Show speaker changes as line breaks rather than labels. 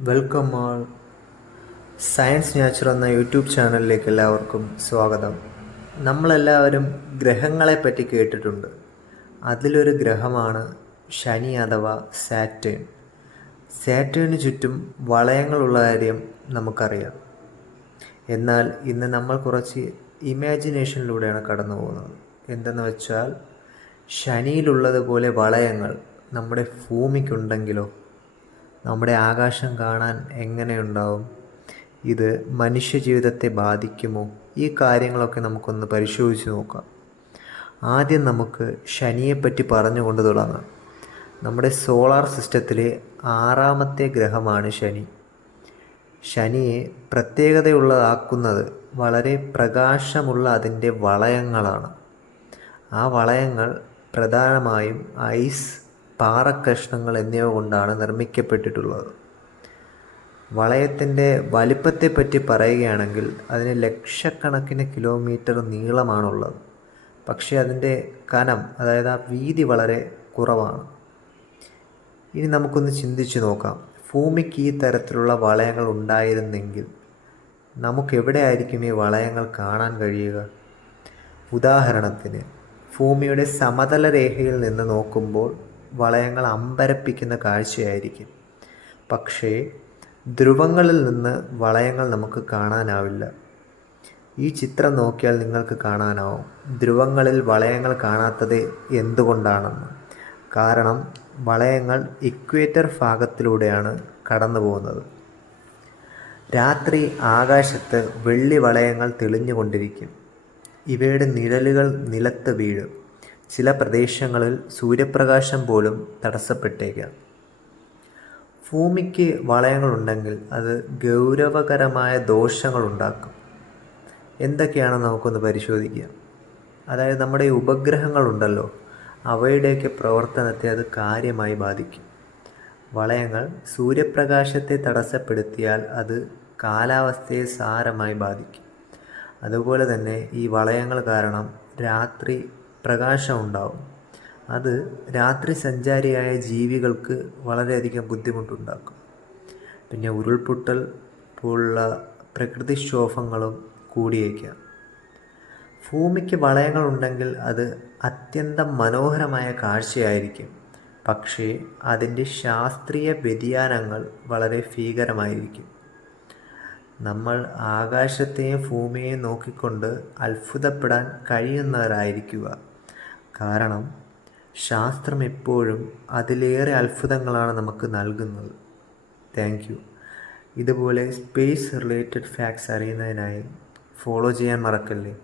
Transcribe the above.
Welcome all. Science natural എന്ന YouTube ചാനലിലേക്ക് എല്ലാവർക്കും സ്വാഗതം. നമ്മളെല്ലാവരും ഗ്രഹങ്ങളെ ഗ്രഹങ്ങളെപ്പറ്റി കേട്ടിട്ടുണ്ട്. അതിലൊരു ഗ്രഹമാണ് ശനി അഥവാ സാറ്റേൺ. സാറ്റേണിന് ചുറ്റും വളയങ്ങളുള്ള കാര്യം നമുക്കറിയാം. എന്നാൽ ഇന്ന് നമ്മൾ കുറച്ച് ഇമാജിനേഷനിലൂടെയാണ് കടന്നു പോകുന്നത്. എന്തെന്ന് വെച്ചാൽ ശനിയിലുള്ളതുപോലെ വളയങ്ങൾ നമ്മുടെ ഭൂമിക്കുണ്ടെങ്കിലോ നമ്മുടെ ആകാശം കാണാൻ എങ്ങനെയുണ്ടാവും? ഇത് മനുഷ്യ ജീവിതത്തെ ബാധിക്കുമോ? ഈ കാര്യങ്ങളൊക്കെ നമുക്കൊന്ന് പരിശോധിച്ച് നോക്കാം. ആദ്യം നമുക്ക് ശനിയെപ്പറ്റി പറഞ്ഞുകൊണ്ട് തുടങ്ങാം നമ്മുടെ സോളാർ സിസ്റ്റത്തിലെ ആറാമത്തെ ഗ്രഹമാണ് ശനി. ശനിയെ പ്രത്യേകതയുള്ളതാക്കുന്നത് വളരെ പ്രകാശമുള്ള അതിന്റെ വളയങ്ങളാണ്. ആ വളയങ്ങൾ പ്രധാനമായും ഐസ് പാറക്കഷ്ണങ്ങൾ എന്നിവ കൊണ്ടാണ് നിർമ്മിക്കപ്പെട്ടിട്ടുള്ളത്. വളയത്തിന്റെ വലിപ്പത്തെപ്പറ്റി പറയുകയാണെങ്കിൽ അതിന് ലക്ഷക്കണക്കിന് കിലോമീറ്റർ നീളമാണുള്ളത്. പക്ഷേ അതിന്റെ കനം അതായത് ആ വീതി വളരെ കുറവാണ്. ഇനി നമുക്കൊന്ന് ചിന്തിച്ചു നോക്കാം. ഭൂമിക്ക് ഈ തരത്തിലുള്ള വളയങ്ങൾ ഉണ്ടായിരുന്നെങ്കിൽ നമുക്ക് എവിടെയായിരിക്കും ഈ വളയങ്ങൾ കാണാൻ കഴിയുക? ഉദാഹരണത്തിന് ഭൂമിയുടെ സമതല രേഖയിൽ നിന്ന് നോക്കുമ്പോൾ വളയങ്ങൾ അമ്പരപ്പിക്കുന്ന കാഴ്ചയായിരിക്കും. പക്ഷേ ധ്രുവങ്ങളിൽ നിന്ന് വളയങ്ങൾ നമുക്ക് കാണാനാവില്ല. ഈ ചിത്രം നോക്കിയാൽ നിങ്ങൾക്ക് കാണാനാവും. ധ്രുവങ്ങളിൽ വളയങ്ങൾ കാണാത്തത് എന്തുകൊണ്ടാണെന്ന്. കാരണം വളയങ്ങൾ ഇക്വേറ്റർ ഭാഗത്തിലൂടെയാണ് കടന്നു പോകുന്നത് രാത്രി ആകാശത്ത് വെള്ളി വളയങ്ങൾ തെളിഞ്ഞുകൊണ്ടിരിക്കും. ഇവയുടെ നിഴലുകൾ നിലത്ത് വീഴും. ചില പ്രദേശങ്ങളിൽ സൂര്യപ്രകാശം പോലും തടസ്സപ്പെട്ടേക്കാം. ഭൂമിക്ക് വളയങ്ങളുണ്ടെങ്കിൽ അത് ഗൗരവകരമായ ദോഷങ്ങളുണ്ടാക്കും. എന്തൊക്കെയാണെന്ന് നമുക്കൊന്ന് പരിശോധിക്കാം അതായത് നമ്മുടെ ഉപഗ്രഹങ്ങളുണ്ടല്ലോ അവയുടെയൊക്കെ പ്രവർത്തനത്തെ അത് കാര്യമായി ബാധിക്കും. വളയങ്ങൾ സൂര്യപ്രകാശത്തെ തടസ്സപ്പെടുത്തിയാൽ അത് കാലാവസ്ഥയെ സാരമായി ബാധിക്കും. അതുപോലെ തന്നെ ഈ വളയങ്ങൾ കാരണം രാത്രി പ്രകാശം ഉണ്ടാവും അത് രാത്രി സഞ്ചാരിയായ ജീവികൾക്ക് വളരെയധികം ബുദ്ധിമുട്ടുണ്ടാക്കും. പിന്നെ ഉരുൾപൊട്ടൽ പോലുള്ള പ്രകൃതിക്ഷോഭങ്ങളും കൂടിയേക്കാം. ഭൂമിക്ക് വളയങ്ങളുണ്ടെങ്കിൽ അത് അത്യന്തം മനോഹരമായ കാഴ്ചയായിരിക്കും. പക്ഷേ അതിന്റെ ശാസ്ത്രീയ വ്യതിയാനങ്ങൾ വളരെ ഭീകരമായിരിക്കും. നമ്മൾ ആകാശത്തെയും ഭൂമിയെയും നോക്കിക്കൊണ്ട് അത്ഭുതപ്പെടാൻ കഴിയുന്നവരായിരിക്കുക. കാരണം ശാസ്ത്രം എപ്പോഴും അതിലേറെ അത്ഭുതങ്ങളാണ് നമുക്ക് നൽകുന്നത്. താങ്ക് യു ഇതുപോലെ സ്പേസ് റിലേറ്റഡ് ഫാക്ട്സ് അറിയുന്നതിനായി ഫോളോ ചെയ്യാൻ മറക്കല്ലേ?